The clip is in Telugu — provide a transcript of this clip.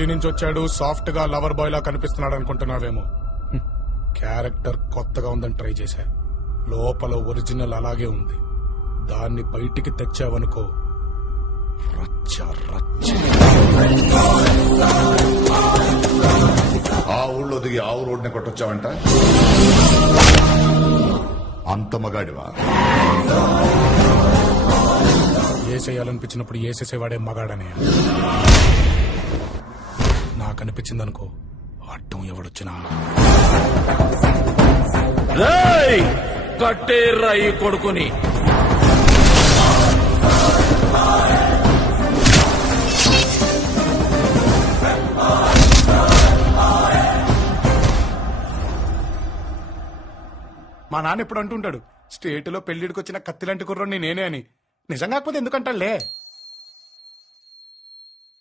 సిటీ నుంచి వచ్చాడు, సాఫ్ట్ గా లవర్ బాయ్ లా కనిపిస్తున్నాడు అనుకుంటున్నావేమో. క్యారెక్టర్ కొత్తగా ఉందని ట్రై చేశా. లోపల ఒరిజినల్ అలాగే ఉంది. దాన్ని బయటికి తెచ్చావనుకో, రచ్చ రచ్చ. ఆ ఊళ్ళో దిగి ఆ రోడ్ని కొట్టొచ్చావంట. అంత మగాడివా? ఏసేయాలనిపించినప్పుడు ఏసేసేవాడే మగాడనే. నాకు అనిపించిందనుకో, అడ్డం ఎవడొచ్చినా కట్టేర్రా ఈ కొడుకుని. మా నాన్న ఎప్పుడు అంటుంటాడు, స్టేట్ లో పెళ్లిడికి వచ్చిన కత్తిలాంటి కుర్రోని నేనే అని. నిజం కాకపోతే ఎందుకంటాడులే.